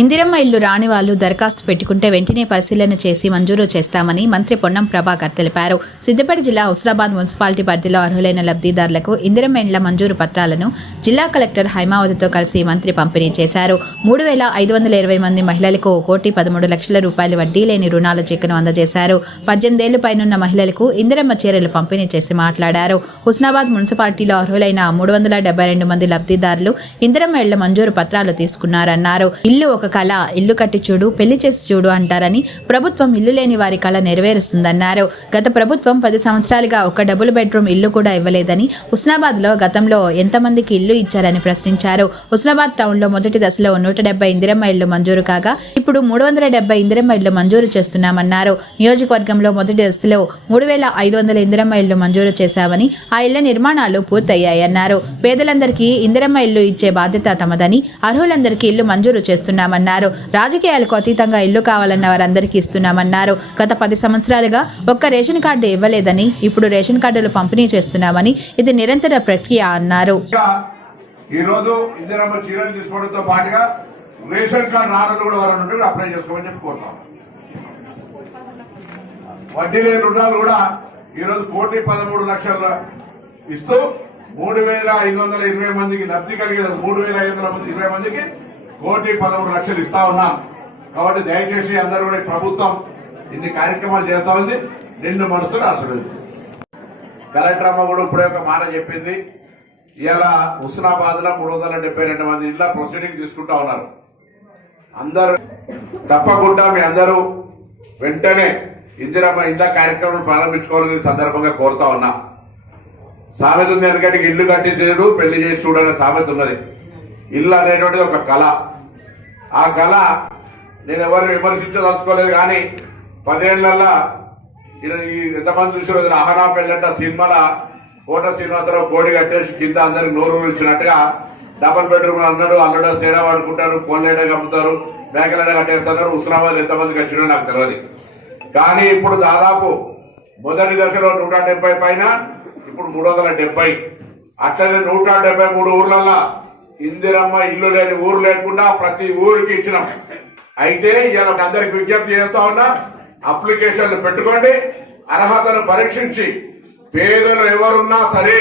ఇందిరమ్మ ఇల్లు రాని వాళ్ళు దరఖాస్తు పెట్టుకుంటే వెంటనే పరిశీలన చేసి మంజూరు చేస్తామని మంత్రి పొన్నం ప్రభాకర్ తెలిపారు. సిద్దిపేట జిల్లా హుస్రాబాద్ మున్సిపాలిటీ పరిధిలో అర్హులైన లబ్ధిదారులకు ఇందిరమ్మ ఇండ్ల మంజూరు పత్రాలను జిల్లా కలెక్టర్ హైమావతితో కలిసి మంత్రి పంపిణీ చేశారు. మూడు వేల ఐదు వందల ఇరవై మంది మహిళలకు కోటి పదమూడు లక్షల రూపాయలు వడ్డీ లేని రుణాల చెక్కును అందజేశారు. పద్దెనిమిదేళ్ళు పైనున్న మహిళలకు ఇందిరమ్మ చీరలు పంపిణీ చేసి మాట్లాడారు. హుస్నాబాద్ మున్సిపాలిటీలో అర్హులైన మూడు వందల డెబ్బై రెండు మంది లబ్ధిదారులు ఇందిరమ్మ ఇళ్ళ మంజూరు పత్రాలు తీసుకున్నారన్నారు. ఇల్లు ఒక కళ ఇల్లు కట్టి చూడు పెళ్ళి చేసి చూడు అంటారని ప్రభుత్వం ఇల్లు లేని వారి కళ నెరవేరుస్తుందన్నారు. గత ప్రభుత్వం పది సంవత్సరాలుగా ఒక డబుల్ బెడ్రూమ్ ఇల్లు కూడా ఇవ్వలేదని హుస్నాబాద్లో గతంలో ఎంతమందికి ఇల్లు ఇచ్చారని ప్రశ్నించారు. హుస్నాబాద్ టౌన్లో మొదటి దశలో నూట డెబ్బై ఇందిరమ్మ ఇళ్ళు మంజూరు కాగా ఇప్పుడు మూడు వందల డెబ్బై ఇందిరమ్మ ఇళ్ళు మంజూరు చేస్తున్నామన్నారు. నియోజకవర్గంలో మొదటి దశలో మూడు వేల ఐదు వందల ఇందిరమ్మ ఇళ్ళు మంజూరు చేశామని ఆ ఇళ్ళ నిర్మాణాలు పూర్తయ్యాయన్నారు. పేదలందరికీ ఇందిరమ్మ ఇల్లు ఇచ్చే బాధ్యత తమదని అర్హులందరికీ ఇల్లు మంజూరు చేస్తున్నామని ఇస్తున్నామన్నారు రాజకీయాలకు అతీతంగా ఇల్లు కావాలన్న వారందరికీ ఇస్తున్నామన్నారు. గత పది సంవత్సరాలుగా ఒక్క రేషన్ కార్డు ఇవ్వలేదని ఇప్పుడు రేషన్ కార్డులు పంపిణీ చేస్తున్నామని ఇది నిరంతర ప్రక్రియ అన్నారు. ఇంకా ఈరోజు ఇందిరమ్మ చీరలు తీసుకోవడంతో పాటుగా రేషన్ కార్డు రానలు కూడా వారు ఉంటే అప్లై చేసుకోమని చెప్పి కోరుతాం. వడ్డీ లేని రుణాలు కూడా ఈరోజు కోటి పదమూడు లక్షల ఇస్తూ మూడు వేల ఐదు వందల ఇరవై మందికి లబ్ధి కలిగేది మూడు వేల ఐదు వందల ఇరవై మందికి కోటి పదమూడు లక్షలు ఇస్తా ఉన్నాం. కాబట్టి దయచేసి అందరూ కూడా ప్రభుత్వం ఇన్ని కార్యక్రమాలు చేస్తా ఉంది. నిన్ను మనసుతో ఆశీర్వదించింది కలెక్టర్ అమ్మ కూడా ఇప్పుడే ఒక మాట చెప్పింది. ఇలా హుస్నాబాద్లో మూడు వందల డెబ్బై రెండు మంది ఇళ్ళ ప్రొసీడింగ్ తీసుకుంటా ఉన్నారు. అందరూ తప్పకుండా మీ అందరూ వెంటనే ఇందిరమ్మ ఇండ్ల కార్యక్రమం ప్రారంభించుకోవాలని సందర్భంగా కోరుతా ఉన్నా. సామెత ఉంది ఎందుకంటే ఇల్లు కట్టించలేదు పెళ్ళి చేసి చూడాలని సామెత ఉన్నది. ఇల్లు అనేటువంటిది ఒక కళ. ఆ కళ నేను ఎవరిని విమర్శించదలుచుకోలేదు కానీ పదేళ్ళలో ఎంతమంది చూసారో ఇది అహనా పెళ్ళంట సినిమాల కోట శ్రీనివాసరావు కోడి కట్టేసి కింద అందరికి నోరు ఇచ్చినట్టుగా డబల్ బెడ్రూమ్ అన్నాడు అల్లడ తేడా వాడుకుంటారు కోళ్ళేడ అమ్ముతారు మేకలేడ కట్టేస్తున్నారు ఉస్మానాబాద్ ఎంతమందికి వచ్చినా నాకు తెలియదు కానీ ఇప్పుడు దాదాపు మొదటి దశలో నూట డెబ్బై పైన ఇప్పుడు మూడు వందల డెబ్బై. అట్లనే నూట డెబ్బై మూడు ఊర్లల్లో ఇందిరమ్మ ఇల్లు లేని ఊరు లేకుండా ప్రతి ఊరికి ఇచ్చినాం. అయితే ఇలా అందరికి విజ్ఞప్తి చేస్తా ఉన్నా అప్లికేషన్లు పెట్టుకోండి అర్హతను పరీక్షించి పేదలు ఎవరున్నా సరే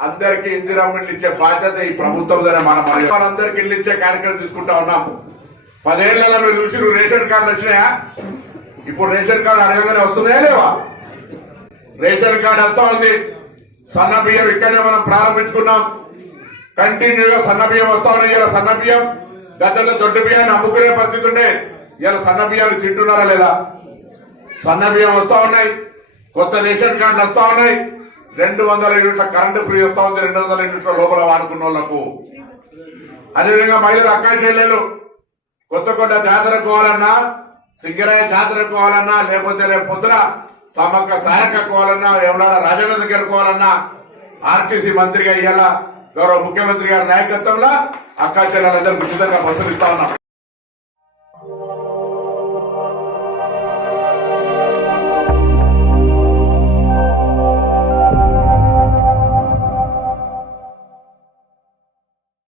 అందరికి ఇందిరమ్మ ఇల్లు ఇచ్చే బాధ్యత ఈ ప్రభుత్వం ద్వారా మనం వాళ్ళందరికీ ఇల్లు ఇచ్చే కార్యక్రమం తీసుకుంటా ఉన్నాం. పదేళ్ళలో మీరు చూసి రేషన్ కార్డులు వచ్చినాయా? ఇప్పుడు రేషన్ కార్డు అడగగానే వస్తున్నాయా లేవా? రేషన్ కార్డు వస్తా ఉంది? సన్న బియ్యం ఇక్కడనే మనం ప్రారంభించుకున్నాం. కంటిన్యూగా సన్న బియ్యం వస్తా ఉన్నాయి. ఇలా సన్న బియ్యం గతంలో దొడ్డు బియ్యాన్ని అమ్ముకునే పరిస్థితి ఉండే. ఇలా సన్న బియ్యాన్ని తింటున్నారా లేదా? సన్న బియ్యం వస్తా ఉన్నాయి. కొత్త రేషన్ కార్డులు వస్తా ఉన్నాయి. రెండు వందల యూనిట్ల కరెంటు ఫ్రీ వస్తా ఉంది. రెండు వందల యూనిట్ల లోపల వాడుకున్న వాళ్ళకు. అదేవిధంగా మహిళలు అక్క చెల్లెలు కొత్త కొండ జాతర కోవాలన్నా సింగరాయ జాతర కోవాలన్నా లేకపోతే రేపు పొద్దున సమక్క సాయక్క కోవాలన్నా ఎవరైనా రాజన్న దగ్గర కోవాలన్నా ఆర్టీసీ మంత్రిగా ఇయ్యాల? గౌరవ ముఖ్యమంత్రి గారి నాయకత్వంలో అక్క చెల్లెలందరికీ ఉచితంగా బస్సులు ఇస్తా ఉన్నాం